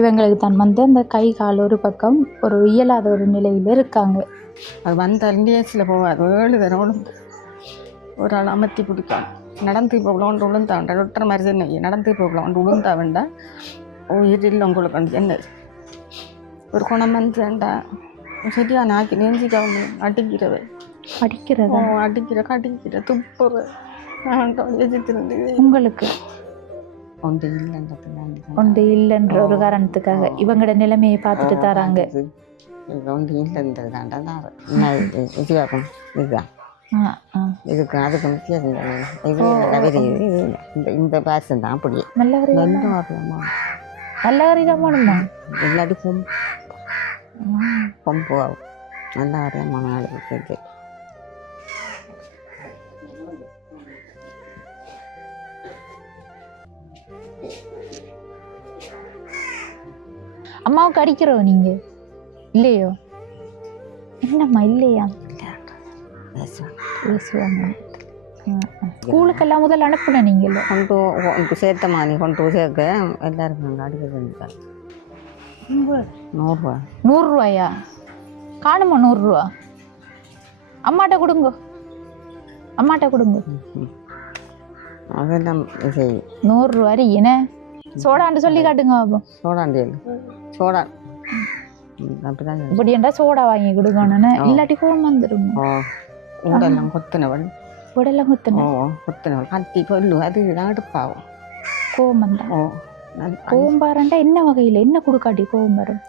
இவங்களுக்கு தான் வந்து அந்த கை கால் ஒரு பக்கம் ஒரு இயலாத ஒரு நிலையில் இருக்காங்க. அது வந்த இண்டியன்ஸில் போகாது 7 தரம் ஒரு ஆள் அமர்த்தி பிடிக்கும். நடந்து போகலான்னு உளுந்தாண்ட ஒட்டுற மாதிரி சொன்ன நடந்து போகலான்னு உளுந்தா வேண்டாம் உயிரில் உங்களுக்கு என்ன ஒரு குணம் வந்துண்டா சரியா நாக்கி நெஞ்சிக்காம அடிக்கிற துப்புற உங்களுக்கு ஒன்று இல்லைன்ற ஒரு காரணத்துக்காக இவங்களோட நிலைமையை பார்த்துட்டு தராங்க. இதுக்கு அதுக்கு முக்கியம் இந்த பாசம் தான் அப்படி நல்ல இல்லாட்டி பொம்பு ஆகும் நல்லா வரையமான ஆளுக்கு. அம்மாவுக்கு அடிக்கிறோம் நீங்க இல்லையோ? என்னம்மா இல்லையா? பேசுவாங்க. ஸ்கூலுக்கெல்லாம் முதல்ல அனுப்புன நீங்கள கொண்டு சேர்த்தம்மா நீ கொண்டு சேர்க்க எல்லாருக்கும் அடிக்கிறது 100 ரூபா. 100 ரூபாயா? காணுமா 100 ரூபா? அம்மாட்ட கொடுங்க அதெல்லாம் 100 ரூபா என்ன சோடாண்டு சொல்லி காட்டுங்க பாப்போம். சோடா அப்படிதான் இப்படி என்றா சோடா வாங்கி கொடுக்கணும்னு இல்லாட்டி கோவம் வந்துடும். உடெல்லாம் கொத்தினவள் கத்தி பொல்லு அது அடுப்பாகும் கோவம் வந்தா கோவம் பாருண்டா என்ன வகையில் என்ன கொடுக்காட்டி கோவம் வரும்?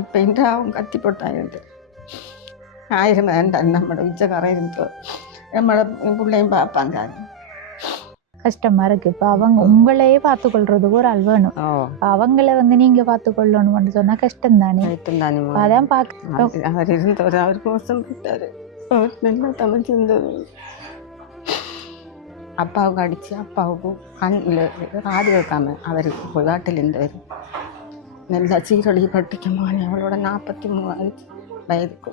இப்போ இந்த அவங்க கத்தி போட்டாயிருந்து 1000 வேண்டாம் நம்மளோட உச்சக்காரம் இருந்தோ நம்மளோட பிள்ளையும் பார்ப்பாங்க. கஷ்டமா இருக்கு. இப்போ அவங்க உங்களையே பார்த்துக்கொள்றதுக்கு ஒரு ஆள் வேணும். அவங்கள வந்து நீங்க பார்த்துக்கொள்ளணும்னு சொன்னா கஷ்டம் தானே. அதான் அவர் இருந்தவர் அவருக்கு மோசம் போட்டாரு. அவர் நல்லா தமிழ்ச்சிருந்தவர். அப்பாவுக்கு அடிச்சு அப்பாவுக்கும் கண்ணில் காது வைக்காம அவருக்கு விளையாட்டில் இருந்தவர். நல்லா சீரொழி பட்டிக்கமான அவளோட 43 வயதுக்கு.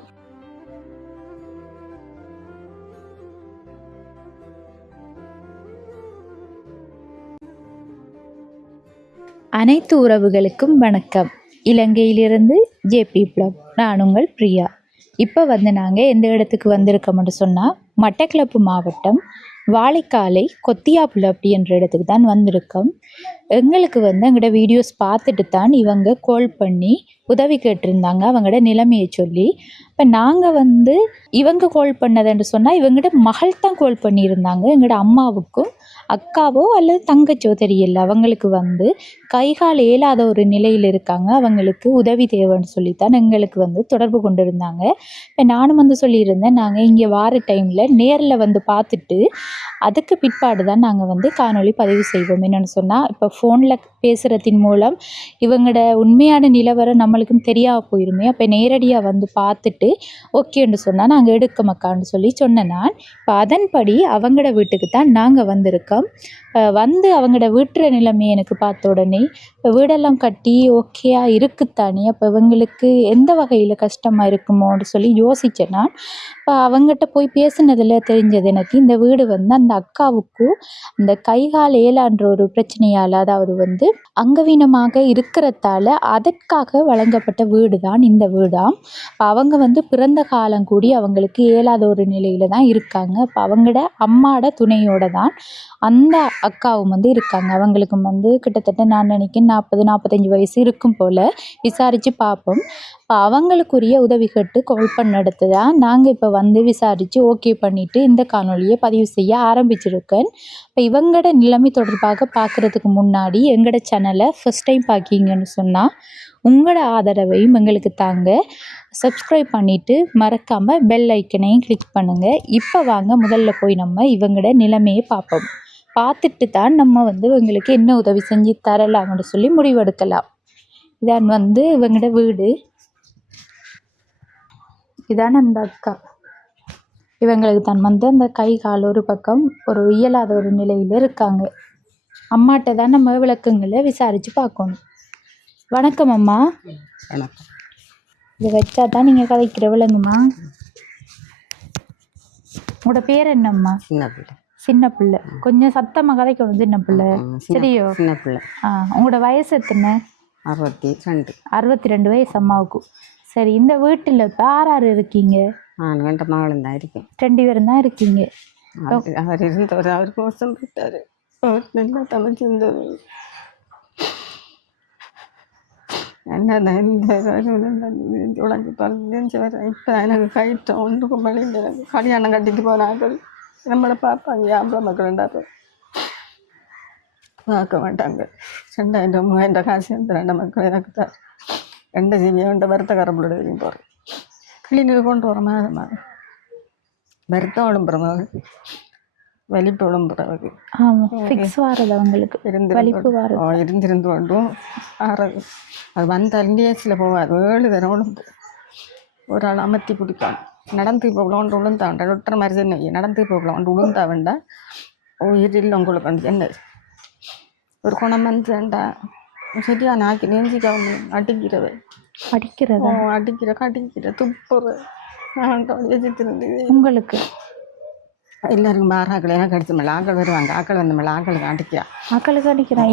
அனைத்து உறவுகளுக்கும் வணக்கம். இலங்கையிலிருந்து ஜேபி பிளாக். நான் உங்கள் பிரியா. இப்போ வந்து நாங்கள் எந்த இடத்துக்கு வந்திருக்கோம்னு சொன்னால் மட்டக்களப்பு மாவட்டம் வாழைக்காலை கொத்தியாப்புல அப்படின்ற இடத்துக்கு தான் வந்திருக்கோம். எங்களுக்கு வந்து எங்களோட வீடியோஸ் பார்த்துட்டு தான் இவங்க கால் பண்ணி உதவி கேட்டிருந்தாங்க அவங்களோட நிலைமையை சொல்லி. இப்போ நாங்கள் வந்து இவங்க கால் பண்ணதுன்னு சொன்னால் இவங்களோட மகள் தான் கால் பண்ணியிருந்தாங்க. எங்களோட அம்மாவுக்கும் அக்காவோ அல்லது தங்கச்சோ தெரியல, அவங்களுக்கு வந்து கைகால் இயலாத ஒரு நிலையில் இருக்காங்க, அவங்களுக்கு உதவி தேவைன்னு சொல்லித்தான் எங்களுக்கு வந்து தொடர்பு கொண்டு இருந்தாங்க. இப்போ நானும் வந்து சொல்லியிருந்தேன் நாங்கள் இங்கே வார டைமில் நேரில் வந்து பார்த்துட்டு அதுக்கு பிற்பாடு தான் நாங்கள் வந்து காணொளி பதிவு செய்வோம். என்னென்னு சொன்னால் இப்போ ஃபோனில் பேசுகிறதின் மூலம் இவங்களோட உண்மையான நிலவரம் நம்மளுக்கும் தெரியாம போயிருமே. அப்போ நேரடியாக வந்து பார்த்துட்டு ஓகேன்னு சொன்னால் நாங்கள் எடுக்க மக்கான்னு சொல்லி சொன்னேன் நான். இப்போ அதன்படி அவங்களோட வீட்டுக்கு தான் நாங்கள் வந்திருக்கோம். வந்து அவங்களோட வீட்டுற நிலைமை எனக்கு பார்த்த உடனே இப்போ வீடெல்லாம் கட்டி ஓகேயா இருக்குத்தானே, அப்போ இவங்களுக்கு எந்த வகையில் கஷ்டமாக இருக்குமோன்னு சொல்லி யோசித்தேன் நான். இப்போ அவங்ககிட்ட போய் பேசினதில் தெரிஞ்சது எனக்கு இந்த வீடு வந்து அந்த அக்காவுக்கும் அந்த கைகால் ஏலான்ற ஒரு பிரச்சனையால், அதாவது வந்து அங்கவீனமாக இருக்கிறதால அதற்காக வழங்கப்பட்ட வீடு தான் இந்த வீடாம். அவங்க வந்து பிறந்த காலம் கூடி அவங்களுக்கு இயலாத ஒரு நிலையில தான் இருக்காங்க. இப்போ அவங்களோட அம்மாவோட துணையோட தான் அந்த அக்காவும் வந்து இருக்காங்க. அவங்களுக்கும் வந்து கிட்டத்தட்ட நான் நினைக்கிறேன் 40-45 வயசு இருக்கும் போல். விசாரித்து பார்ப்போம். இப்போ அவங்களுக்குரிய உதவி கேட்டு கால் பண்ணடுத்து தான் நாங்கள் இப்போ வந்து விசாரித்து ஓகே பண்ணிவிட்டு இந்த காணொலியை பதிவு செய்ய ஆரம்பிச்சிருக்கேன். இப்போ இவங்களோட நிலைமை தொடர்பாக பார்க்குறதுக்கு முன்னாடி எங்களோட சேனலை ஃபஸ்ட் டைம் பார்க்கிங்கன்னு சொன்னால் உங்களோட ஆதரவையும் எங்களுக்கு தாங்க. சப்ஸ்கிரைப் பண்ணிவிட்டு மறக்காமல் பெல் ஐக்கனையும் கிளிக் பண்ணுங்கள். இப்போ வாங்க முதல்ல போய் நம்ம இவங்களோட நிலைமையை பார்ப்போம். பார்த்துட்டு தான் நம்ம வந்து இவங்களுக்கு என்ன உதவி செஞ்சு தரலாம்னு சொல்லி முடிவெடுக்கலாம். இதான் வந்து இவங்களோட வீடு. இதான அந்த அக்கா. இவங்களுக்கு தான் வந்து அந்த கை கால் ஒரு பக்கம் ஒரு இயலாத ஒரு நிலையில் இருக்காங்க. அம்மாட்ட தான் நம்ம விளக்கங்களை விசாரித்து பார்க்கணும். வணக்கம் அம்மா. வணக்கம். இதை வச்சா தான் நீங்கள் கதைக்கிற விளங்குமா? உங்களோட பேர் என்னம்மா? சின்ன பிள்ளை. கொஞ்சம் சத்தமாக கதைக்கணும். சின்ன பிள்ளை. சரியோ? சின்ன பிள்ளை. உங்களோட வயசு எத்தனை? 62. 62 வயசு அம்மாவுக்கு. சரி, இந்த வீட்டில் இப்போ யார் இருக்கீங்க? நான் ரெண்டு மகளும் தான் இருக்கேன். 2 பேரும் தான் இருக்கீங்க. அவர் இருந்தவர் அவர் மோசம் போயிட்டார். அவர் நல்லா தமிழ்ச்சிருந்தவர். என்ன இந்த உடஞ்சி பதினஞ்சு வரை இப்போ எனக்கு கைட்டம் ஒன்றுக்கும் வழியில் எனக்கு கல்யாணம் கட்டிட்டு போனார்கள். நம்மளை பார்ப்பாங்க ஆம்பளை மக்கள் ரெண்டாவது பார்க்க மாட்டாங்க. 2000 3000 காசு அந்த 2 மக்கள் எனக்கு தான் 2 ஜீவியம் வருத்தக்கார பிள்ளையும் போகிறேன். கிளினிக்கு கொண்டு வர மாதமாக வருத்தம் விளம்புறமாக வலிப்பு விளம்புறவங்க. ஆமாம், ஃபிக்ஸ் வாரது அவங்களுக்கு வலிப்பு வாரது இருந்திருந்து கொண்டும் ஆறது. அது வந்தால் இந்தியாஸில் போகாது 7 தரம் ஒரு ஆள் அமர்த்தி பிடிக்கணும். நடந்து போகலாம் உளுந்தாண்ட ஒட்டுற மாதிரி சென்னை நடந்து போகலாம் உளுந்தா வேண்டாம் உயிரில் உங்களுக்கு வந்து என்ன ஒரு குணம் வந்து வேண்டாம் சரியான ஆக்கி நெஞ்சிக்காம அடிக்கிறவ அடிக்கிறதா? அடிக்கிற துப்புற வச்சுருந்து உங்களுக்கு எல்லாருக்கும் மாறாக்கள் எனக்கு அடிச்ச மேலே ஆக்கள் வருவாங்க. ஆக்கள் வந்த மேலே ஆக்களுக்கு அடிக்கிறா ஆக்களுக்கு அடிக்கிறான்.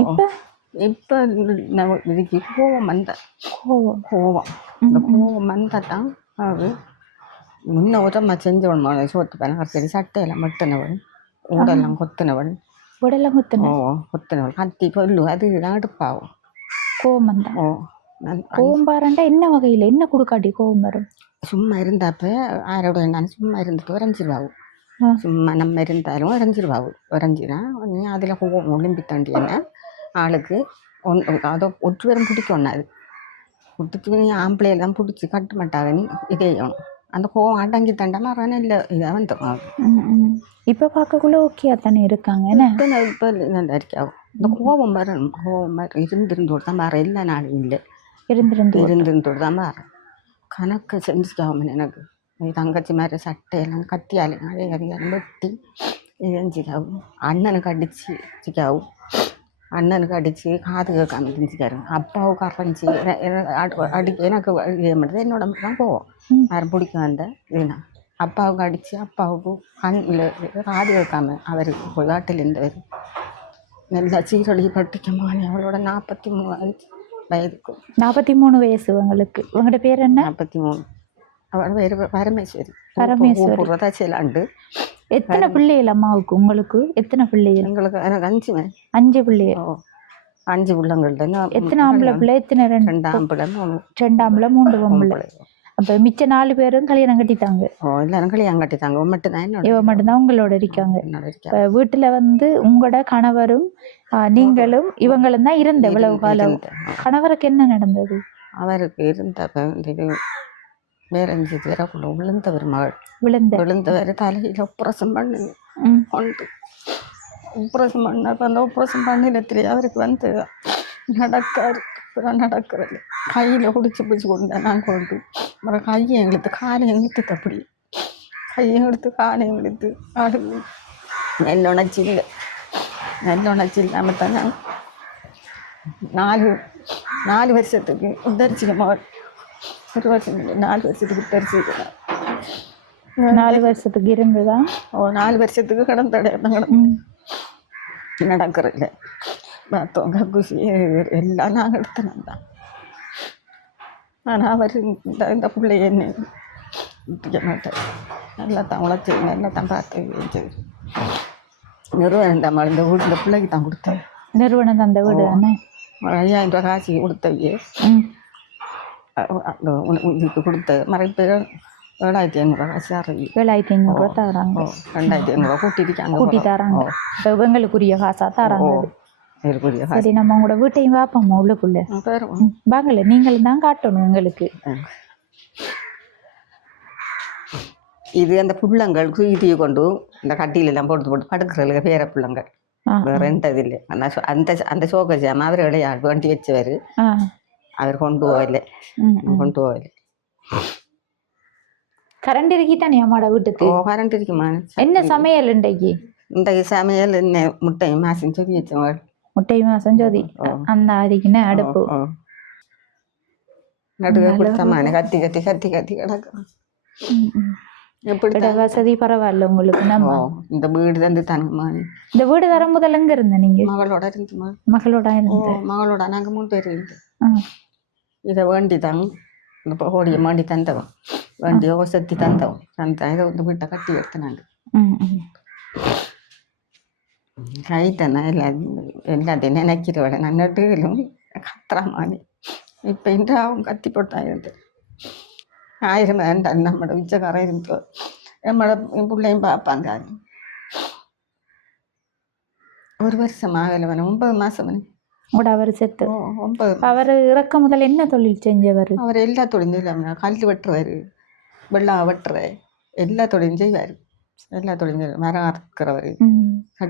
இப்போ இதுக்கு கோவம் வந்த கோவம் இந்த கோவம் வந்தால் தான் அது முன்ன உரமாக செஞ்சவன் சோத்து பண்ண சரி சட்டையெல்லாம் மட்டினவன் ஊடெல்லாம் கொத்தினவன் கொத்தினவன் கத்தி பொல்லு அது அடுப்பாகும் கோவம் வந்தான். கோவம் பாருண்டா என்ன வகையில் என்ன கொடுக்காட்டி கோவம் வரும்? சும்மா இருந்தாப்ப யாரோட நான் சும்மா இருந்துட்டு உறைஞ்சிருவாவும். சும்மா நம்ம இருந்தாலும் உறைஞ்சினா நீ அதில் கோவம் ஒளிம்பி தாண்டியன்னா ஆளுக்கு அதோ ஒற்று பேரும் பிடிக்கணும். அது பிடிச்சி நீ ஆம்பளையெல்லாம் பிடிச்சி கட்ட மாட்டாங்க. நீ இதையணும் அந்த கோவம் அடங்கி தாண்டாம வரணும். இல்லை இதை வந்துடும். இப்போ பார்க்கக்குள்ள ஓகே தானே இருக்காங்க. இப்போ நல்லா இருக்காகும். இந்த கோவம் வரணும். கோவம் இருந்திருந்தோடு தான் வர எல்லா நாளும் இல்லை இருந்திருந்தோடு தான் வர கணக்கு செஞ்சுக்காம எனக்கு தங்கச்சி மாதிரி சட்டையெல்லாம் கத்தியாலே நிறைய வெட்டி செஞ்சுக்காவும். அண்ணனுக்கு அடிச்சுக்காவும். அண்ணனுக்கு அடித்து காது கேட்காம செஞ்சுக்காரு. அப்பாவுக்கு அரைஞ்சி எனக்கு மட்டும் என்னோட தான் போவோம். யாரும் பிடிக்க வந்த இதுனா அப்பாவுக்கு அடித்து அப்பாவுக்கு கண்ணில் காது கேட்காம அவருக்கு போய் வாட்டில் இருந்தவர் நல்லா சீரழி பட்டிக்கம்மா. அவளோட 43 வயதுக்கு 43 வயசு உங்களுக்கு. உங்களோட பேர் என்ன? 43. அவள் பேர் பரமேஸ்வரி. செய்யலாண்டு. எத்தனை பிள்ளைகள் அம்மாவுக்கு? உங்களுக்கு எத்தனை பிள்ளைகள்? எங்களுக்கு எனக்கு 5 பிள்ளைகள். 5 பிள்ளைங்கள்ட்ட எத்தனை ஆம்பளை பிள்ளை? எத்தனை? 2 ஆம்பளை 2 ஆம்பளை 3 பொம்பளை. அப்போ மிச்ச 4 பேரும் கல்யாணம் கட்டிட்டாங்க. எல்லாரும் கல்யாணம் கட்டிட்டாங்க. இவ மட்டும்தான் உங்களோட இருக்காங்க. இப்போ வீட்டில் வந்து உங்களோட கணவரும் நீங்களும் இவங்களும் தான் இருந்த இவ்வளவு காலம். கணவருக்கு என்ன நடந்தது? அவருக்கு இருந்த வேறஞ்சு பேரக்குள்ள விழுந்தவர் மகள் விழுந்தவர் தலையில் ஆப்ரேஷன் பண்ணுங்க கொண்டு ஆப்ரேஷன் பண்ணப்போ அந்த ஆப்ரேஷன் பண்ணினத்திலே அவருக்கு வந்து நடக்கிறது கையில் பிடிச்சி கொண்டேன். நான் கொண்டு அப்புறம் கையை இழுத்து காலையும் இழுத்து அப்படி கையும் எடுத்து காலையும் இழுத்து ஆடு நெல்லுணச்சி இல்லாமல் தான் நான் 4 வருஷத்துக்கு உத்தரிச்சிக்க மகள். 1 வருஷம் 4 வருஷத்துக்கு உத்தரிச்சிருக்கேன். 4 வருஷத்துக்கு இருந்துதான் 4 வருஷத்துக்கு கடந்தடையாதான் நடக்கிறதில்ல. பார்த்தோங்க குசி எல்லாம் நாங்கள் எடுத்தனோம் தான். ஆனால் அவர் இந்த பிள்ளைய என்ன விட்டுக்க மாட்டார். நல்லா தான் உழைச்சி நல்லா தான் பார்த்து வச்சது. நிறுவனம் தான் இந்த வீடு இந்த பிள்ளைக்கு தான் கொடுத்தேன். நிறுவனம் தான் அந்த வீடு தானே. 5000 ரூபா காசு கொடுத்தவையே இதுக்கு கொடுத்த மறைப்பு 7500 காசு தரவி. 7500 தராங்க. 2500 கூட்டி தராங்க. எங்களுக்குரிய காசா தராங்க. சரி, நம்ம உங்களோட வீட்டையும் பார்ப்போம்மா உள்ளுக்குள்ள. வாங்கல நீங்களும் தான் காட்டணும் எங்களுக்கு. இது அந்த புள்ளங்கள் குயிட்டியை கொண்டு இந்த கட்டியிலெல்லாம் போட்டு படுக்கிறதுக்கு பேர புள்ளங்கள் வேறது இல்லை. அந்த சோக ஜாம அவர் விளையாடு வண்டி வச்சவர் அவர் கொண்டு போகல. கரண்ட் இருக்கிட்டானே அம்மாட வீட்டுக்கு? கரண்ட் இருக்குமா? என்ன சமையல் இன்றைக்கு? சமையல் என்ன முட்டையும் மாசம் சொல்லி வச்சவங்க. முட்டையும் மாசம் ஜோதி அந்த அரிக்கின அடுப்பு நடுவே கத்தி கிடக்கும். வசதி பரவாயில்ல உங்களுக்கு. நம்ம இந்த வீடு வந்து தனமா இந்த வீடு தர முதல்ல எங்க இருந்த நீங்க? மகளோட இருந்து. மகளோட இருந்து. மகளோட நாங்க 3 பேர் இருந்து. இதை வேண்டி தான் இப்போ ஓடிய மாண்டி தந்தவன் வேண்டியோ செத்தி தந்தவன் இதை வந்து வீட்டை கட்டி எடுத்தினாங்க கைத்தனா எல்லாத்தையும் நினைக்கிறவட நான் நடுவிலும் கத்துறாமானி இப்போ இன்று அவன் கத்தி போட்டான் இருந்து 1000 வேண்டாம் நம்மளோட உச்சக்காரம் இருந்தோ நம்மளோட பிள்ளையும் பார்ப்பாங்க ஒரு வருஷம் ஆகலை 9 மாதம் உங்களோட அவர் செத்து 9 அவர் இறக்க முதல் என்ன தொழில் செஞ்சவர்? அவர் எல்லா தொழிலும் செய்யலாம். கல் வெட்டுறாரு, வெள்ளம் வெட்டுறாரு, எல்லா தொழிலும் செய்வார். எல்லா தொழிலும் செய்வார். மரம் அறுக்கிறவர்.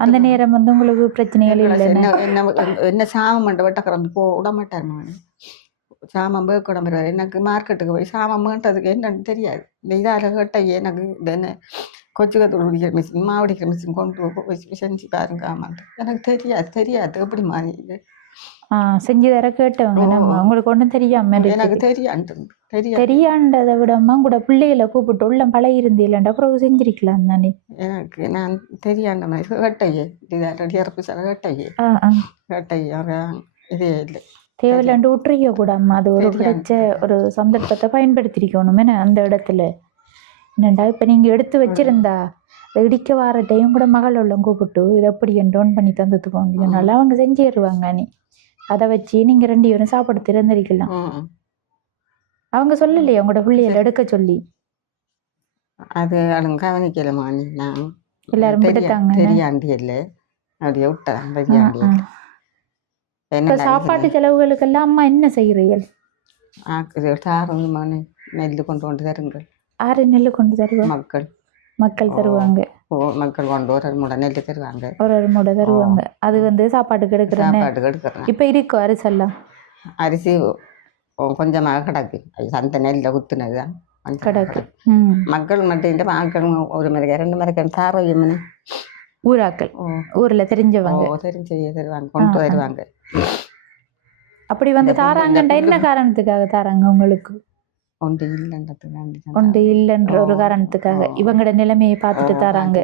அந்த நேரம் வந்து உங்களுக்கு பிரச்சனைகள் இல்லை? என்ன சாமம் மண்டை வெட்டக்கிறோம் போ விட மாட்டார் மகன். சாமம் பேக்க வருவார். எனக்கு மார்க்கெட்டுக்கு போய் சாமம் வேண்டதுக்கு என்னன்னு தெரியாது. இந்த இதால் கேட்ட எனக்கு இந்த என்ன கொச்சுக்கத்தூள் குடிக்கிற மிஷின் மாவடிக்கிற மிஷின் கொண்டு போய் செஞ்சு பாருங்க. ஆமாட்டு எனக்கு தெரியாது எப்படி மாறி செஞ்சு தர கேட்டவங்க நம்ம உங்களுக்கு ஒன்றும் தெரியாம எனக்கு தெரியாண்டதை விடாம கூட பிள்ளைகளை கூப்பிட்டு உள்ள பழைய இருந்தீங்களாண்டா அப்புறம் செஞ்சிருக்கலாம் தானே. எனக்கு நான் தெரியாண்ட மாதிரி கேட்டையே இறப்பு சில கேட்டையே இதே இல்லை தேவையில்லாண்டு விட்டுறிக்க கூடாம அது ஒரு கிடைச்ச ஒரு சந்தர்ப்பத்தை பயன்படுத்திருக்கணும் அந்த இடத்துல. என்னண்டா இப்போ நீங்கள் எடுத்து வச்சிருந்தா இடிக்க வார டைம் கூட மகள் உள்ள கூப்பிட்டு இதை எப்படி டோன் பண்ணி தந்துட்டு போங்கனால அவங்க செஞ்சிடுவாங்க. நீ அதை வச்சு நீங்கள் 2 பேரும் சாப்பாடு திறந்திருக்கலாம். அவங்க சொல்லலையே உங்களோட பிள்ளைகளை எடுக்க சொல்லி? அது அவங்க கவனிக்கலமா நான் எல்லாரும் விட்டுட்டாங்க. தெரியாண்டி இல்லை அப்படியே விட்டாங்க தெரியாண்டி. இப்போ சாப்பாட்டு செலவுகளுக்கெல்லாம் அம்மா என்ன செய்கிறீர்கள்? நெல் கொண்டு தருங்கள். 6 நெல் கொண்டு தருவாங்க மக்கள் தருவாங்க. மக்கள் கொண்டு ஒரு மூடை நெல் தருவாங்க. ஒரு மூடை தருவாங்க. அது வந்து சாப்பாட்டுக்கு எடுக்கிறேன். இப்போ இருக்கும் அரிசெல்லாம் அரிசி கொஞ்சமாக கிடக்கு. அந்த நெல்லில் குத்துனது தான் கிடக்கு. மக்கள் மட்டும் மக்கள் ஒரு மணிக்கு 2 மணிக்கு தாரோயம்னு ஊராக்கள் ஊரில் தெரிஞ்சவங்க தருவாங்க கொண்டு வருவாங்க. அப்படி வந்து தாராங்கண்டா என்ன காரணத்துக்காக தாராங்க உங்களுக்கு? ஒன்று இல்லைன்ற ஒரு காரணத்துக்காக இவங்களோட நிலைமையை பார்த்துட்டு தாராங்க.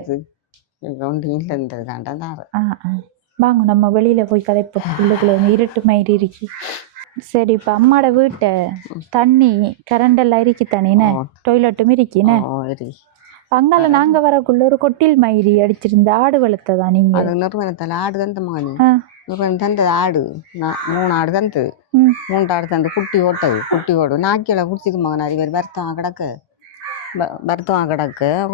வாங்க நம்ம வெளியில போய் கதைப்போம். உள்ளுக்குள்ள இருட்டு மயிறு இருக்கு. சரி இப்போ அம்மாட வீட்டை தண்ணி கரண்ட் எல்லாம் இருக்கு தானே, டொய்லெட்டும் இருக்குன்னு அங்கால நாங்க வரக்குள்ள ஒரு கொட்டில் மயிரி அடிச்சிருந்த ஆடு வளர்த்ததான் நீங்க? நிறுவனத்தால் ஆடு தந்த மகனே நிறுவனம் தந்தது ஆடு 3 ஆடு தந்தது. 3 ஆடு தந்து குட்டி ஓடு நாக்கில குடிச்சிது மகன். அறிவார் வருத்தம் கிடக்கு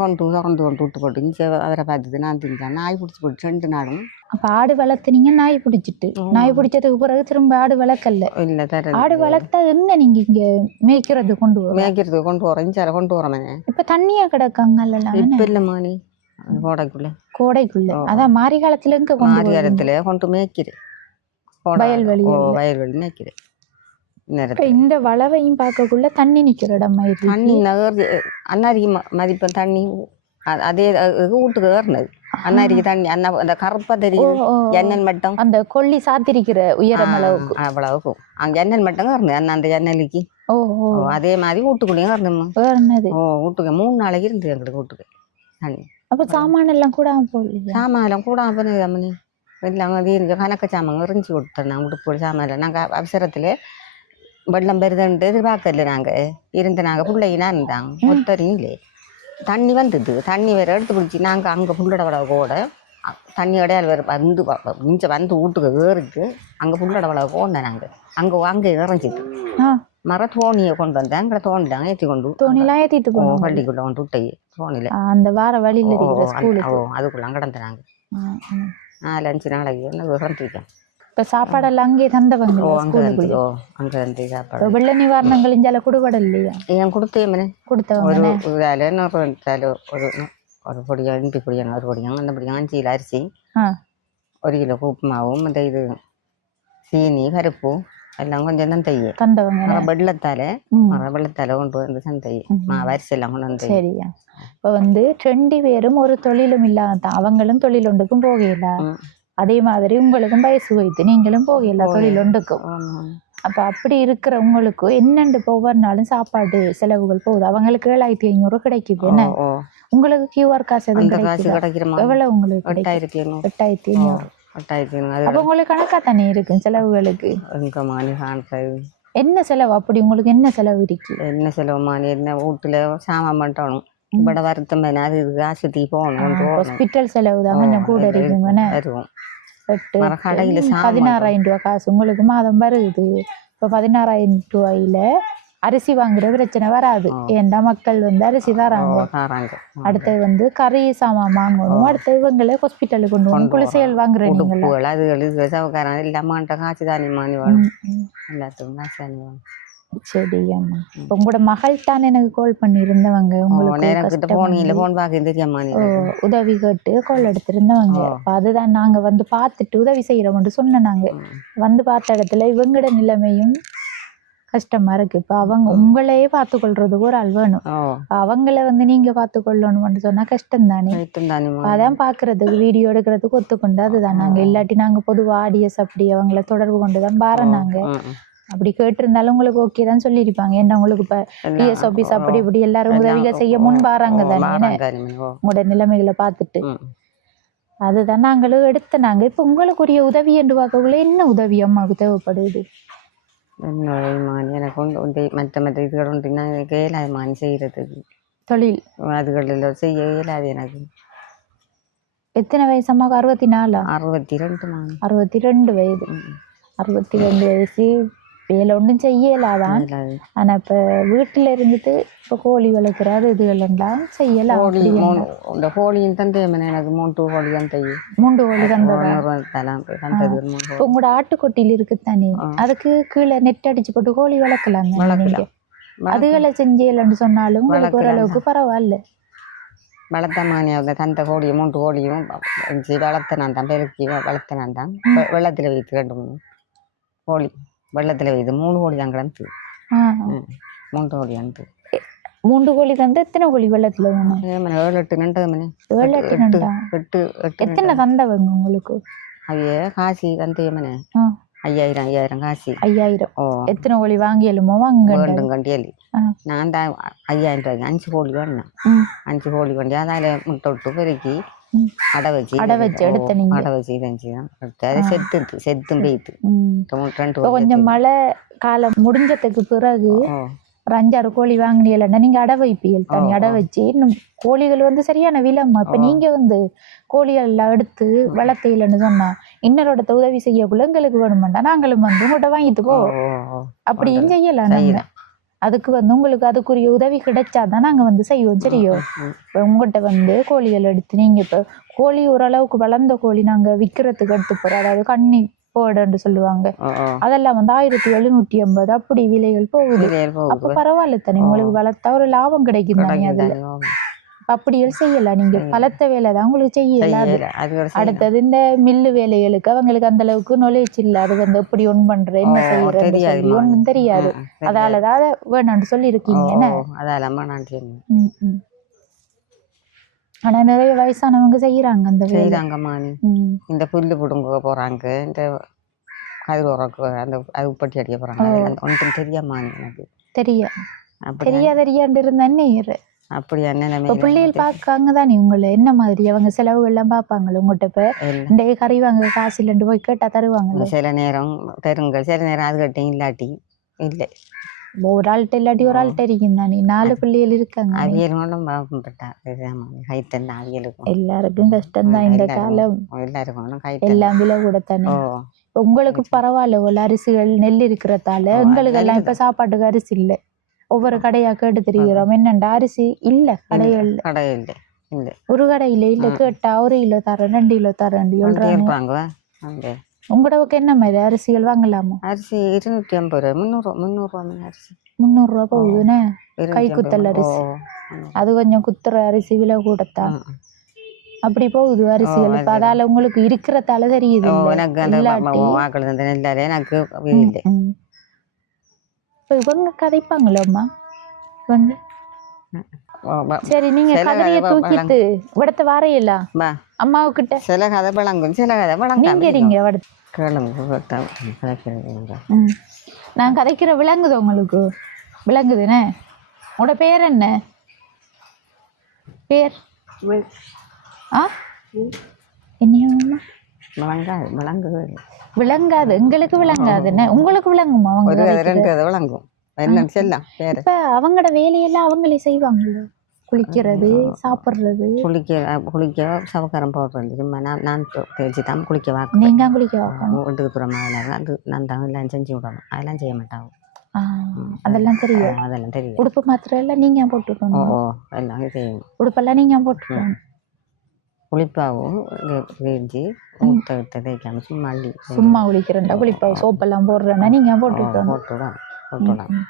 கொண்டு விட்டு போட்டு இங்கே அவரை பார்த்தது நான் தின்றான். நாய் பிடிச்சி போட்டு 2 நாளும். அப்போ ஆடு வளர்த்துனீங்க, நாய் பிடிச்சிட்டு நாய் பிடிச்சதுக்கு பிறகு திரும்ப ஆடு வளர்க்கல? இல்லை தர ஆடு வளர்த்தா என்ன நீங்க இங்க மேய்க்கிறது கொண்டு வரோம் இஞ்சால கொண்டு வரோமே. இப்ப தண்ணியா கிடக்காங்கல்லாம்? இப்ப இல்லை மகனி கோடைக்குள்ள அதான் மாரி காலத்துல இங்க மாரி காலத்துல கொண்டு மேய்க்கிறேன். வயல்வெளி மேய்க்கிறேன். இந்த வளவையும் பார்க்கக்குள்ள தண்ணி நிக்கிற இடம் தண்ணி அன்னாரிக்கு மதிப்பேன். தண்ணி அதே வீட்டுக்கு ஏறினது அன்னாரிக்கு தண்ணி அந்த கருப்பா தெரியும் எண்ணெய் மட்டும் அந்த கொல்லி சாத்திருக்கிற உயரம் அளவுக்கு அவ்வளவுக்கும் அங்க எண்ணெய் மட்டும் ஏறினது அந்த எண்ணெய்க்கு. அதே மாதிரி வீட்டுக்குள்ளேயும் ஏறினது. வீட்டுக்கு 3 நாளைக்கு இருந்தது எங்களுக்கு வீட்டுக்கு தண்ணி. அப்ப சாமான எல்லாம் கூட சாமான் எல்லாம் கூட போனது எல்லாம் கணக்க சாமான் எரிஞ்சு கொடுத்தோம். நாங்கள் உடுப்பு சாமான் இல்லை. நாங்கள் அவசரத்துல வெள்ளம் பெறுதுன்ட்டு எதிர்பார்க்கல. நாங்கள் பிள்ளைனா இருந்தாங்க ஒத்தரிங்களே தண்ணி வந்தது. தண்ணி வேறு எடுத்து பிடிச்சி நாங்கள் அங்கே புள்ளட வளவு கூட தண்ணி இடையால் வேறு வந்து இங்கே வந்து வீட்டுக்கு ஏறிட்டு அங்கே புள்ளட வளவு போனேன். அங்கே இறஞ்சிட்டு தோணியை கொண்டு வந்தேன். அங்கே தோணிட்டாங்க ஏற்றி கொண்டு தோணிலாம் ஏற்றிட்டு போனோம் பள்ளிக்குள்ள கொண்டு விட்டை தோணில அந்த வார வழியில் அதுக்குள்ள கிடந்துனாங்க. 4-5 நாளைக்கு விறந்துருக்கேன். இப்போ சாப்பாடெல்லாம் அங்கே தந்தவங்க அங்கே வந்து சாப்பாடு வெள்ள நிவாரணங்கள் இஞ்சால கொடுபட இல்லையா? ஏன் கொடுத்தேன் கொடுத்தவங்க ஒரு பொடியா இன்பி பொடியாங்க ஒரு பொடியாங்க அந்த பொடியாங்க 5 கிலோ அரிசி 1 கிலோ உப்பு மாவும் இந்த இது சீனி பருப்பு எல்லாம் கொஞ்சம் தான் தைய தந்தவங்க வெள்ளத்தால கொண்டு வந்து சந்தை அரிசி எல்லாம் கொண்டு வந்து. சரியா இப்போ வந்து 2 பேரும் ஒரு தொழிலும் இல்லாதான் அவங்களும் தொழில் ஒன்றுக்கும் போகல. அதே மாதிரி உங்களுக்கும் வயசு வைத்து நீங்களும் போகல தொழில் ஒன்றுக்கும். அப்ப அப்படி இருக்கிற உங்களுக்கு என்னண்டு ஒவ்வொரு நாளும் சாப்பாடு செலவுகள் போகுது. அவங்களுக்கு 7500 கிடைக்குது. என்ன உங்களுக்கு QR காசு எதுவும் கிடைக்குமா? எவ்வளவு உங்களுக்கு? 8500. ஒட்டாய்க்கணும் அப்போ அது உங்களுக்கு கணக்காக தானே இருக்கும் செலவுகளுக்கு. எங்கே மானி காண்றது என்ன செலவு அப்படி உங்களுக்கு என்ன செலவு இருக்கு? என்ன செலவு மானி என்ன வீட்டில் சாமான் பண்ணணும் இப்பட வருத்தம் வேணா அது ஆஸ்பத்திரி போகணும் ஹாஸ்பிட்டல் செலவு தான் கொஞ்சம் கூட இருக்குங்கண்ணே. வருவோம் 8 கடையில் 16,000 ரூபா காசு உங்களுக்கு மாதம் வருது. இப்போ 16,000 ரூபாயில அரிசி வாங்குற பிரச்சனை வராது. ஏன்டா மக்கள் வந்து அரிசி தராங்க. அடுத்தது வந்து கறி சாமான் வாங்கணும். அடுத்தது இவங்களே ஹாஸ்பிட்டலுக்கு கொண்டு போகணும். குளிசைகள் வாங்குறீங்களா? அது சவுக்காரம் இல்லாமட்ட காசு தானி மானி வரும் எல்லாத்துக்கும் காசு தானி வரும். சரி அம்மா. உங்களோட மகள் தான் எனக்கு கால் பண்ணி இருந்தவங்க. உங்களுக்கு உதவி கேட்டு கால் எடுத்திருந்தவங்க. அதுதான் நாங்க வந்து பார்த்துட்டு உதவி செய்யறோம்னு சொன்னாங்க. வந்து பார்த்த இடத்துல இவங்களோட நிலைமையும் கஷ்டமா இருக்கு. இப்ப அவங்க உங்களையே பார்த்து கொள்றதுக்கு ஒரு ஆள் வேணும். அவங்கள வந்து நீங்க பார்த்து கொள்ளணும்னு சொன்னா கஷ்டம் தானே. அதான் பாக்குறதுக்கு வீடியோ எடுக்கிறதுக்கு ஒத்துக்கொண்டு அதுதான் நாங்க இல்லாட்டி நாங்க பொதுவா ஆடியஸ் அப்படி அவங்கள தொடர்பு கொண்டுதான் பாருனாங்க. அப்படி கேட்டிருந்தாலும் உங்களுக்கு ஓகே தான் சொல்லியிருப்பாங்க. ஏன்னா உங்களுக்கு இப்ப டிஎஸ் ஆபீஸ் அப்படி இப்படி எல்லாரும் உதவிகள் செய்ய முன் பாருங்க தானே உங்களோட நிலைமைகளை பார்த்துட்டு. அதுதான் நாங்களும் எடுத்தனாங்க. இப்ப உங்களுக்குரிய உதவி என்று பார்க்கக்குள்ள என்ன உதவி அம்மாவுக்கு தேவைப்படுது? எனக்கு மற்ற மற்ற இதுகள் உண்டுன்னா எனக்கு ஏழாது மானி செய்யறதுக்கு தொழில் அதுகளில் செய்ய இயலாது எனக்கு. எத்தனை வயசு அம்மாவுக்கு? 64? 62 மானி. 62 வயது. 62 வயசு வேலை ஒன்றும் செய்யலாதான். ஆனா இப்ப வீட்டுல இருந்துட்டு இப்ப கோழி வளர்க்குறாரு இதுகள் எல்லாம் செய்யலாம். இந்த கோழியும் தான் தேவை எனக்கு 3 கோழி தான் செய்யும். 3 கோழி தான். உங்களோட ஆட்டுக்கொட்டியில் இருக்குத்தானே அதுக்கு கீழே நெட் அடிச்சு போட்டு கோழி வளர்க்கலாங்க. அதுகளை செஞ்சேன்னு சொன்னாலும் ஓரளவுக்கு பரவாயில்ல. வளர்த்த மானியாவது தந்த கோழியை 3 கோழியும் வளர்த்தனான் தான் பெருக்கி வளர்த்தனான் தான். வெள்ளத்தில் வைத்து 2 கோழி வெள்ளத்தில் வைத்து 3 கோழி தான் கிடந்து 3 கோழி வந்து 3 கோழி தந்து எத்தனை கோழி வெள்ளத்துல? 7 8 நண்டது மணி 7 8 நண்டா? 8 எத்தனை தந்தவங்க உங்களுக்கு? ஐயா காசி தந்தேமனே 5000 காசி. 5000. எத்தனை கோழி வாங்கியலுமோ வாங்க வேண்டும் கண்டியலி. நான் தான் 5000 ரூபாய்க்கு 5 கோழி வேணும். 5 கோழி வேண்டி அதால முட்டை விட்டு பெருக்கி அடை வச்சு எடுத்த நீங்க அடை வச்சு செஞ்சுதான் செத்தும் பெய்த்து. கொஞ்சம் மழை காலம் முடிஞ்சதுக்கு பிறகு ஒரு 5-6 கோழி வாங்கினீங்கன்னா நீங்க அடை வைப்பீர்கள் தனி அடை வச்சு. இன்னும் கோழிகள் வந்து சரியான விலைம்மா. இப்ப நீங்க வந்து கோழிகள் எல்லாம் எடுத்து வளர்த்தையிலன்னு சொன்னா இன்னரோட உதவி செய்யக்குள்ள எங்களுக்கு வேணுமாண்டா நாங்களும் வந்து உங்கள்கிட்ட வாங்கிட்டு போ அப்படியும் செய்யலாம். நாங்க அதுக்கு வந்து உங்களுக்கு அதுக்குரிய உதவி கிடைச்சாதான் நாங்க வந்து செய்வோம். சரியோ? இப்ப உங்கள்கிட்ட வந்து கோழிகள் எடுத்து நீங்க இப்ப கோழி ஓரளவுக்கு வளர்ந்த கோழி நாங்க விற்கிறதுக்கு எடுத்து போறோம். அதாவது கண்ணி போடுன்னு சொல்லுவாங்க. அதெல்லாம் வந்து 1750 அப்படி விலைகள் போகுது. அப்ப பரவாயில்ல தானே உங்களுக்கு வளர்த்தா ஒரு லாபம் கிடைக்கும் தானே. அதுல அப்படியே செய்யலாம். நீங்க பலத்த வேலை தான் உங்களுக்கு செய்யலாம். அடுத்தது இந்த மில்லு வேலைகளுக்கு அவங்களுக்கு அந்த அளவுக்கு நாலேஜ் இல்லை. அது வந்து எப்படி ஒன் பண்ற என்ன செய்யறது ஒன்னும் தெரியாது. அதாலதான் வேணான்னு சொல்லி இருக்கீங்க. ஆனா நிறைய வயசானவங்க செய்யறாங்க அந்த வேலைங்க. இந்த புல்லு புடுங்க போறாங்க, இந்த கதிரோக்கு அந்த அது உப்பட்டி அடிக்க போறாங்க. ஒன்றும் தெரியாமா எனக்கு தெரியாண்டு இருந்தா என்ன அப்படி என்ன பிள்ளைகள் பாக்காங்க தானே உங்களை என்ன மாதிரி அவங்க செலவுகள் எல்லாம் பாப்பாங்களே உங்கள்கிட்ட. இப்ப இந்த கறி வாங்க காசு இல்லைன்னு போய் கேட்டா தருவாங்க. சில நேரம் தருங்கள், சில நேரம் அது கட்டையும் இல்லாட்டி இல்லை. ஒரு ஆள்கிட்ட இல்லாட்டி ஒரு ஆள்கிட்ட இருக்கும் தானே. 4 பிள்ளைகள் இருக்காங்க. அவியலும் எல்லாருக்கும் கஷ்டம்தான் இந்த காலம். எல்லாம் விலை கூட தானே. உங்களுக்கு பரவாயில்ல ஒரு அரிசிகள் நெல் இருக்கிறதால. எங்களுக்கு எல்லாம் இப்ப சாப்பாட்டுக்கு அரிசி இல்லை. ஒவ்வொரு கடையா கேட்டு தெரிகிறோம். என்னண்டா அரிசி இல்ல கடைகள் ஒரு கடையில இல்ல. கேட்டா 1 கிலோ தரேன் 2 கிலோ தரேன் சொல்றாங்க. உங்களோட என்ன மாதிரி அரிசிகள் வாங்கலாமா? அரிசி 250 ரூபா 300 அரிசி 300 ரூபா போகுதுன்னு கை குத்தல் அரிசி. அது கொஞ்சம் குத்துற அரிசி விலை கூடத்தான் அப்படி போகுது அரிசிகள். இப்ப அதால உங்களுக்கு இருக்கிறதால தெரியுது. இப்ப இவங்க கதைப்பாங்களோம்மா இவங்க. சரி நீங்க கதையை தூக்கிட்டு விடத்த வாரையெல்லாம் அம்மாவுக்கிட்ட சில கதை பழங்கும் சில கதை பழங்க. நான் கதைக்கிற விளங்குது உங்களுக்கு? விளங்குதுன்னு. உங்களோட பேர் என்ன? பேர் என்னையா விளங்குது விளங்காது, எங்களுக்கு விளங்காதுன்னு. உங்களுக்கு விளங்குமா அவங்க ஒரு கதைக்கிறது? 2 அது விளங்கும். என்னன்னு செல்லாம் பேர் இப்ப அவங்களோட வேலையெல்லாம் அவங்களே செய்வாங்களோ? குளிக்கிறது, சாப்பிடுறது. குளிக்க சவக்காரம் போடுறது சும்மா நான் தேய்ச்சி தான் குளிக்க வாக்கு. நீங்க குளிக்க வைக்கணும். வீட்டுக்கு புறமாக அது நான் தான் எல்லாம் செஞ்சு விடணும். அதெல்லாம் செய்ய மாட்டாங்க. அதெல்லாம் தெரியும். அதெல்லாம் தெரியும். உடுப்பு மாத்திரம் எல்லாம் நீங்க போட்டுக்கணும். எல்லாம் செய்யணும். உடுப்பெல்லாம் நீங்க போட்டுக்கணும். குளிப்பாவும் வேஞ்சி ஊற்ற தேய்க்காம சும்மா அள்ளி சும்மா குளிக்கிறேன்டா குளிப்பாவும் சோப்பெல்லாம் போடுறேன்னா நீங்க போட்டுக்கணும். போட்டுவிடும்.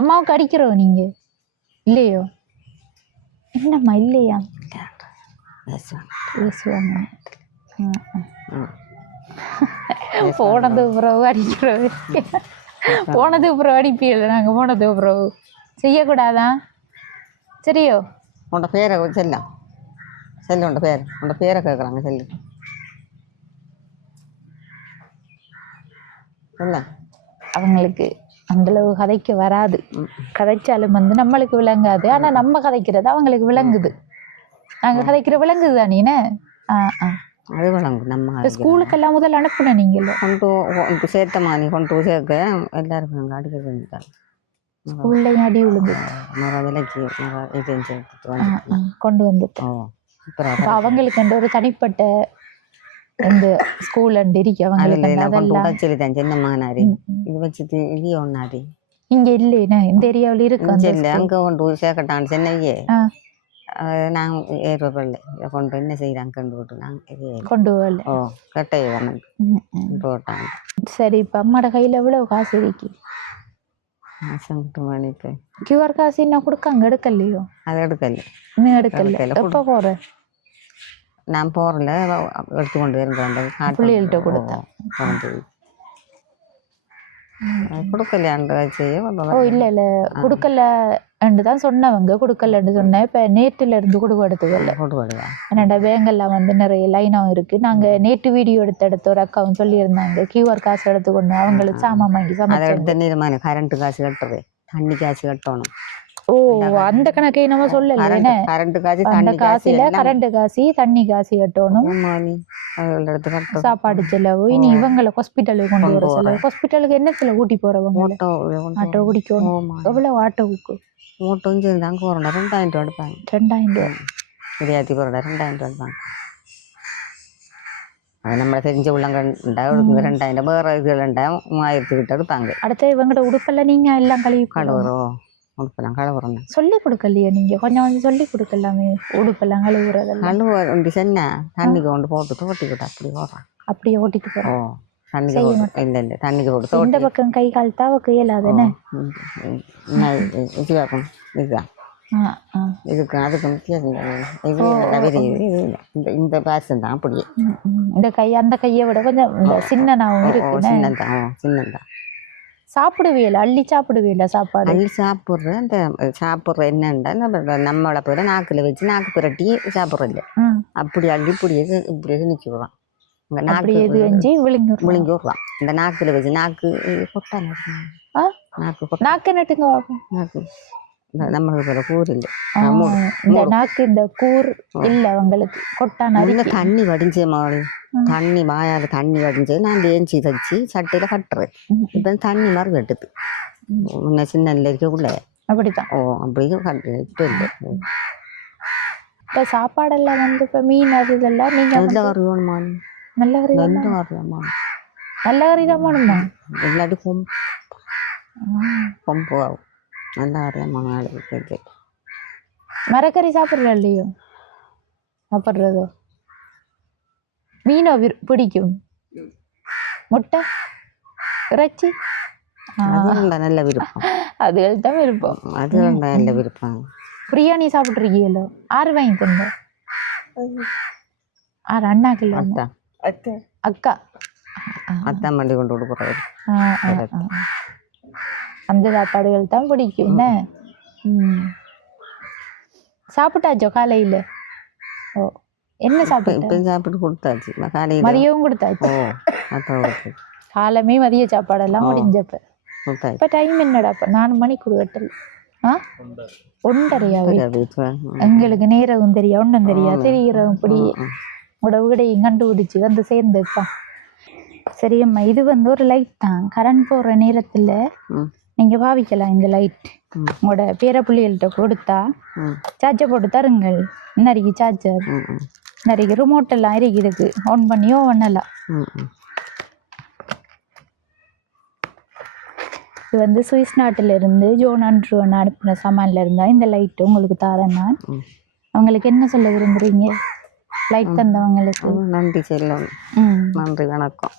அம்மாவுக்கு அடிக்கிறோம் நீங்க இல்லையோ? என்னம்மா இல்லையா? பேசுவாங்க. போனது பிறகு அடிக்கிறது. போனது பிறகு அடிப்பீங்க. நாங்கள் போனது பிறகு செய்யக்கூடாதான்? சரியோ? உன்னோட பேரை செல்லாம் செல்லு. உன்னோட பேரை கேட்குறாங்க. செல்லு சொல்ல. அவங்களுக்கு அந்தளவு கதைக்க வராது. கதைச்சாலும் நம்மளுக்கு விளங்காது. ஆனால் நம்ம கதைக்கிறது அவங்களுக்கு விளங்குது. நாங்கள் கதைக்கிற விளங்குது தானே. அது விளங்கும். நம்ம ஸ்கூலுக்கெல்லாம் முதல்ல அனுப்புனேன். நீங்கள் கொண்டு சேர்த்தமா நீ கொண்டு சேர்க்க எல்லாருக்கும் நாங்கள் அடிக்கிறது. ஸ்கூல்லையும் அடி விழுந்து கொண்டு வந்துட்டோம். அவங்களுக்கு ஒரு தனிப்பட்ட இந்த ஸ்கூல் இருக்கு. அவங்களுக்கு சின்ன மானாரி இது வச்சுட்டு இது ஒன்னாரி இங்க இல்லைன்னா இந்த ஏரியாவில் இருக்கு. அங்க கொண்டு சேர்க்கட்டான் சென்னையே. நாங்கள் ஏறுவதில்லை கொண்டு என்ன செய்யறாங்க கண்டு விட்டு நாங்கள் கொண்டு வரல. கட்டையை போட்டாங்க. சரி, இப்போ அம்மாட கையில் எவ்வளோ காசு இருக்கு? மணிக்கு கியூஆர் காசு என்ன கொடுக்காங்க? எடுக்கலையோ? அது எடுக்கல. இன்னும் எடுக்கல. எப்போ போற? நான் போறல எடுத்து கொண்டு வரேன். பிள்ளைகள்கிட்ட கொடுத்தேன். கொடுக்கலையாண்டு இல்லை இல்லை கொடுக்கல தான் சொன்னவங்க. கொடுக்கலன்னு சொன்னேன். இப்போ நேற்றுல இருந்து கொடுக்கறதுக்கல்ல என்னோட பேங்கெல்லாம் நிறைய லைனாகவும் இருக்கு. நாங்கள் நேற்று வீடியோ எடுத்த ஒரு அக்காவும் சொல்லியிருந்தாங்க கியூஆர் காசு எடுத்துக்கொண்டு அவங்களுக்கு சாமான் வாங்கி சமைச்சு கரண்ட் காசு கட்டுறது, தண்ணி காசு கட்டணும். அந்த கணக்கை நம்ம சொல்லல. அந்த காசுல கரண்ட் காசு, தண்ணி காசு கட்டணும், சாப்பாடு செலவு. இனி இவங்களை ஹாஸ்பிட்டலுக்கு கொண்டு வர செலவு. ஹாஸ்பிட்டலுக்கு என்னத்துல கூட்டி போறவங்க? ஆட்டோ குடிக்கணும். எவ்வளவு ஆட்டோவுக்கு? ஓட்டோஞ்சிருந்தாங்க போறோம். 2000 ரூபா எடுப்பாங்க. 2000 ரூபா விரியாத்தி போறோம். 2000 ரூபா எடுப்பாங்க. அது நம்மளை தெரிஞ்ச உள்ளங்க 2000 வேற இதுல 3000 கிட்ட எடுப்பாங்க. அடுத்த இவங்கட உடுப்பெல்லாம் நீங்க எல்லாம் கழுவி கழுவுறோம். உடுப்பெல்லாம் கழுவுறோம். சொல்லி கொடுக்கலையா நீங்க? கொஞ்சம் சொல்லி கொடுக்கலாமே உடுப்பெல்லாம் கழுவுறதெல்லாம். கழுவு சொன்னா தண்ணிக்கு கொண்டு போட்டு தோட்டிக்கிட்டு அப்படி போடுறான். அப்படியே ஓட்டிட்டு போறோம். தண்ணிக்கு போட்டு இல்லை இல்லை தண்ணிக்கு போட்டு இந்த பக்கம் கை கால் தாவக்கு இயலாதுன்னு இதுவாக்கும். இதுதான் இதுக்கு அதுக்கும் இந்த பாசம் தான் அப்படியே. இந்த கை அந்த கையை விட கொஞ்சம் சின்னனாவும் இருக்கு. சின்னதான். சாப்பிடுவீல அள்ளி சாப்பிடுவீல சாப்பாடு? அள்ளி சாப்பிட்ற அந்த சாப்பிட்ற என்னண்டா நம்மளை போய் நாக்கில் வச்சு நாக்கு புரட்டி சாப்பிட்றதில்ல. அப்படி அள்ளி இப்படியே நிற்க விடுறான். நாக்கு விழுங்கி விடுறான். இந்த நாக்கில் வச்சு நாக்கு கொட்டா நாக்கு நட்டுங்க. நாக்கு நம்மளுக்கு போல கூர் இல்லை. இந்த நாக்கு இந்த கூர் இல்லை அவங்களுக்கு. கொட்டான தண்ணி வடிஞ்சே மாடு தண்ணி வாயால் தண்ணி வடிஞ்சு நான் தேஞ்சி தச்சு சட்டையில் கட்டுறேன். இப்போ தண்ணி மாதிரி கட்டுது. முன்ன சின்ன இருக்கக்குள்ள அப்படித்தான். அப்படியும் கட்டு. இப்போ இல்லை. இப்போ சாப்பாடெல்லாம் இப்போ மீன் அது இதெல்லாம் நீங்கள் நல்ல கறி வேணுமா? நல்ல கறி நல்ல கறியாம்மா. நல்ல கறி தான் வேணுமா? இல்லாட்டி கொம்பு ஆகும். நல்ல கறியாம்மா. மரக்கறி சாப்பிட்றா இல்லையோ? சாப்பிட்றதோ மீனோ பிடிக்கும்? முட்டை, இறைச்சி நல்ல விருப்பம். அதுகள் தான் விருப்பம். அது நல்ல விருப்பம். பிரியாணி சாப்பிட்ருக்கீங்களோ? 6 வாங்கி தந்த 6 அண்ணாக்கு இல்லை அக்கா அத்தா மண்டி கொண்டு கொடுக்குறாரு. அந்த சாப்பாடுகள் தான் பிடிக்கும். என்ன சாப்பிட்டாச்சோ காலையில்? என்ன சாப்பிட்டு? சாப்பிட்டு கொடுத்தாச்சு. காலையில் மதியமும் கொடுத்தாச்சு. காலமே மதிய சாப்பாடெல்லாம் முடிஞ்சப்ப. இப்போ டைம் என்னடா? இப்போ 4 மணிக்கு கொடுக்கட்டல். 1:30. எங்களுக்கு நேரவும் தெரியா ஒன்றும் தெரியா தெரிகிறோம். இப்படி உங்களோட வீடையும் கண்டுபிடிச்சி வந்து சேர்ந்துப்பா. சரியம்மா, இது வந்து ஒரு லைட் தான். கரண்ட் போகிற நேரத்தில் நீங்கள் பாவிக்கலாம் இந்த லைட். உங்களோட பேர பிள்ளைகள்கிட்ட கொடுத்தா சார்ஜை போட்டு தருங்கள். இன்னறைக்கு சார்ஜர் இன்னறைக்கு ரிமோட் எல்லாம் இருக்குது, ஆன் பண்ணியோ பண்ணலாம். இது வந்து சுவிஸ் நாட்டிலிருந்து ஜோன் அன்ட்ரூவன் அனுப்பின சாமான்ல இருந்தா இந்த லைட்டு உங்களுக்கு தரேன் நான். அவங்களுக்கு என்ன சொல்ல விரும்புறீங்க? லைட் தந்தவங்களுக்கு நன்றி செல்லம். நன்றி, வணக்கம்.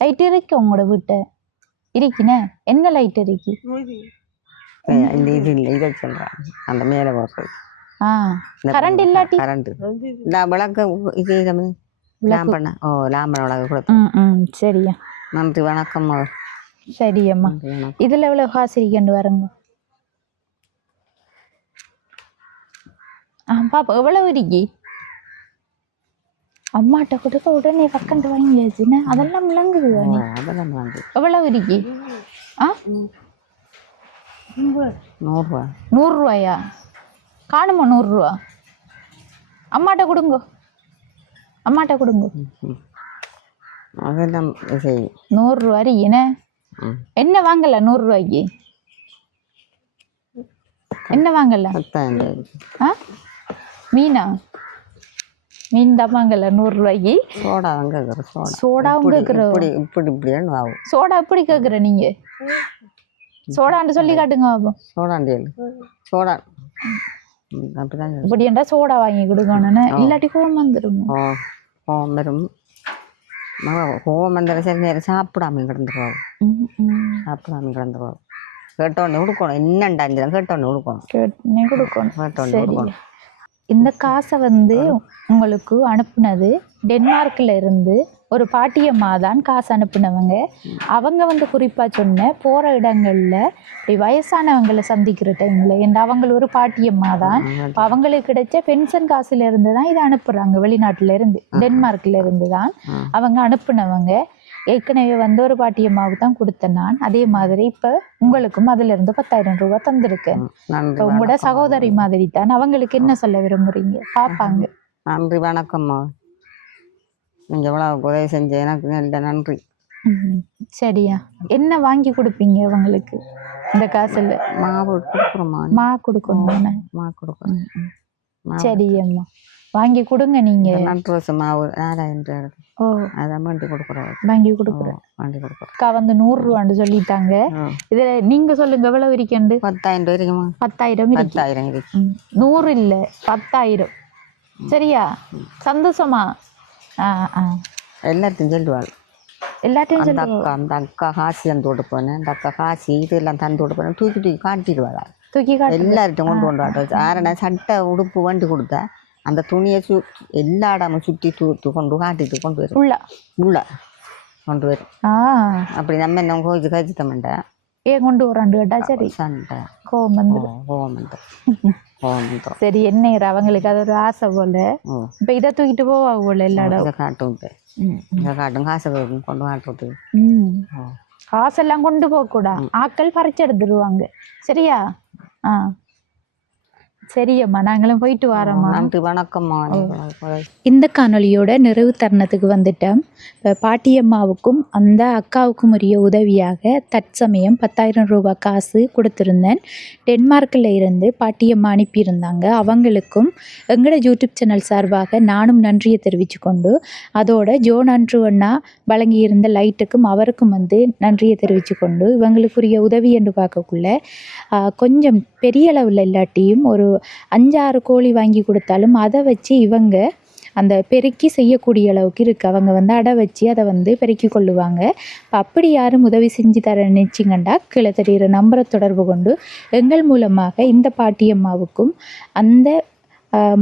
லைட் இருக்கு உங்களோட வீட்டை இருக்குண்ணே? என்ன லைட் இருக்கு? இந்த இது இல்லை, இதை சொல்கிறேன், அந்த மேலே போடுறது. கரண்ட் இல்லாட்டி கரண்ட் விளக்கு இது லாம்பண்ண. ஓ, லாம்பண்ண விளக்கு கொடுத்தோம். சரியா, நன்றி, வணக்கம். சரியம்மா, இதில் எவ்வளோ காசு இருக்கண்டு வரங்க? பாப்பா எவ்வளோ இருக்கு? அம்மாட்ட கொடுக்க உடனே பக்கண்டு வாங்கியாச்சுன்னு அதெல்லாம் விளங்குது. எவ்வளோ இருக்கு? 100 100 காணுமா? 100 அம்மாட்ட கொடுங்க, அம்மாட்ட கொடுங்க. அதெல்லாம் 100 அறியண்ணே. என்ன வாங்கல 100 என்ன வாங்கல? மீனா? மீன் தான் வாங்கல 100 சோடா கேட்குற. சோடாவும் கேட்குற. சோடா எப்படி கேட்குற நீங்க? சோடான்னு சொல்லி காட்டுங்க பாப்போம். சோடா இப்படி என்றா சோடா வாங்கி கொடுக்கணும்னு, இல்லாட்டி கோவம் வந்துடும். கோவம் வரும். கோவம் வந்த சரி நேரம் சாப்பிடாம கிடந்துருவோம். கேட்டோடனே கொடுக்கணும். என்னண்டா கேட்டோடனே கொடுக்கணும். இந்த காசை வந்து உங்களுக்கு அனுப்புனது டென்மார்க்கில் இருந்து ஒரு பாட்டியம்மா தான் காசு அனுப்புனவங்க. அவங்க வந்து குறிப்பாக சொன்ன போகிற இடங்களில் இப்படி வயசானவங்களை சந்திக்கிற டைமில் என் அவங்க ஒரு பாட்டியம்மா தான். அவங்களுக்கு கிடைச்ச பென்ஷன் காசுல இருந்து தான் இதை அனுப்புகிறாங்க. வெளிநாட்டில் இருந்து, டென்மார்க்கில் இருந்து தான் அவங்க அனுப்புனவங்க. ஏற்கனவே வந்து ஒரு பாட்டியம்மாவுக்கு தான் கொடுத்தேன் நான். அதே மாதிரி இப்போ உங்களுக்கும் அதிலிருந்து 10,000 ரூபாய் தந்திருக்கேன். இப்போ உங்களோட சகோதரி மாதிரி தான். அவங்களுக்கு என்ன சொல்ல விரும்புறீங்க? பார்ப்பாங்க. நன்றி, வணக்கம்மா. நீங்கள் எவ்வளோ உதவி செஞ்ச எனக்கு நல்ல நன்றி. சரியா, என்ன வாங்கி கொடுப்பீங்க அவங்களுக்கு இந்த காசில்? மாவு கொடுக்குறோம்மா. கொடுக்கணும். சரியம்மா, வாங்கி கொடுங்க. நீங்க நட்டு மாவு 4000. ஓ, அதான் வண்டி கொடுக்குறோம். வாங்கி கொடுக்குறேன். அக்கா வந்து 100 ரூபான்னு சொல்லிட்டாங்க. இதுல நீங்க சொல்லுங்க எவ்வளவு இருக்கண்டு? 10,000 இருக்குமா? 10,000 இருக்கு. 100 இல்ல, 10,000. சரியா, சந்தோஷமா? எல்லாத்தையும் சொல்லுவாள். எல்லாத்தையும் அந்த அக்கா காசி தந்து கொடுப்பேன், இந்த அக்கா காசி இதெல்லாம் தந்து கொடுப்பேன். தூக்கி காட்டிடுவாள். எல்லார்ட்டும் கொண்டு வாட்டோம். யாரனா சட்டை உடுப்பு வண்டி கொடுத்தா அந்த துணியை எல்லா இடமும் சுற்றி தூத்து கொண்டு காட்டிட்டு கொண்டு வரும். உள்ள கொண்டு வரும். அப்படி நம்ம என்ன கோச்சு கழிச்சுத்தமெண்டா ஏன் கொண்டு வராண்டு கேட்டா சரி சண்டை கோவம் சரி. என்ன அவங்களுக்கு அது ஒரு ஆசை போல. இப்ப இதை தூக்கிட்டு போவா போல எல்லா இடம் காட்டும். இதை காட்டும், காசை கொண்டு காட்டுறது. காசெல்லாம் கொண்டு போக கூடா, ஆக்கள் பறிச்சு எடுத்துருவாங்க. சரியா? சரியம்மா, நாங்களும் போயிட்டு வரோம்மா. நன்றி, வணக்கம்மா. இந்த காணொலியோட நிறைவு தருணத்துக்கு வந்துட்டோம். இப்போ பாட்டியம்மாவுக்கும் அந்த அக்காவுக்கும் உரிய உதவியாக தற்சமயம் 10,000 ரூபாய் காசு கொடுத்துருந்தேன். டென்மார்க்கில் இருந்து பாட்டியம்மா அனுப்பியிருந்தாங்க. அவங்களுக்கும் எங்களோட யூடியூப் சேனல் சார்பாக நானும் நன்றியை தெரிவித்து கொண்டு, அதோட ஜோன் அன்ட்ரூவண்ணா வழங்கியிருந்த லைட்டுக்கும் அவருக்கும் வந்து நன்றியை தெரிவித்து கொண்டு, இவங்களுக்குரிய உதவி என்று பார்க்கக்குள்ள கொஞ்சம் பெரிய அளவில் இல்லாட்டியும் ஒரு 5-6 கோழி வாங்கி கொடுத்தாலும் அதை வச்சு இவங்க அந்த பெருக்கி செய்யக்கூடிய அளவுக்கு இருக்குது. அவங்க வந்து அடை வச்சு அதை வந்து பெருக்கி கொள்ளுவாங்க. இப்போ அப்படி யாரும் உதவி செஞ்சு தர நினச்சிங்கண்டா கீழே தெரிகிற நம்பரை தொடர்பு கொண்டு எங்கள் மூலமாக இந்த பாட்டியம்மாவுக்கும் அந்த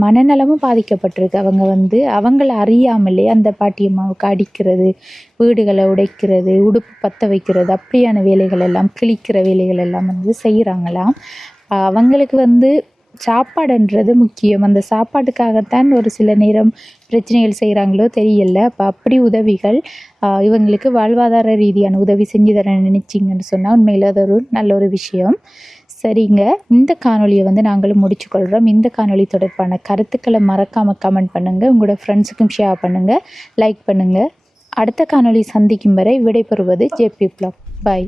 மனநலமும் பாதிக்கப்பட்டிருக்கு. அவங்க வந்து அவங்கள அறியாமலே அந்த பாட்டியம்மாவுக்கு அடிக்கிறது, வீடுகளை உடைக்கிறது, உடுப்பு பற்ற வைக்கிறது, அப்படியான வேலைகள் எல்லாம், கிழிக்கிற வேலைகள் எல்லாம் வந்து செய்கிறாங்களாம். அவங்களுக்கு வந்து சாப்பாடுன்றது முக்கியம். அந்த சாப்பாட்டுக்காகத்தான் ஒரு சில நேரம் பிரச்சனைகள் செய்கிறாங்களோ தெரியல. அப்போ அப்படி உதவிகள் இவங்களுக்கு வாழ்வாதார ரீதியான உதவி செஞ்சு தர நினச்சிங்கன்னு சொன்னால் உண்மையில் அது ஒரு நல்ல ஒரு விஷயம். சரிங்க, இந்த காணொளியை வந்து நாங்களும் முடிச்சுக்கொள்கிறோம். இந்த காணொளி தொடர்பான கருத்துக்களை மறக்காமல் கமெண்ட் பண்ணுங்கள், உங்களோட ஃப்ரெண்ட்ஸுக்கும் ஷேர் பண்ணுங்கள், லைக் பண்ணுங்கள். அடுத்த காணொளி சந்திக்கும் வரை விடைபெறுவது ஜேபி ப்ளாக். பாய்.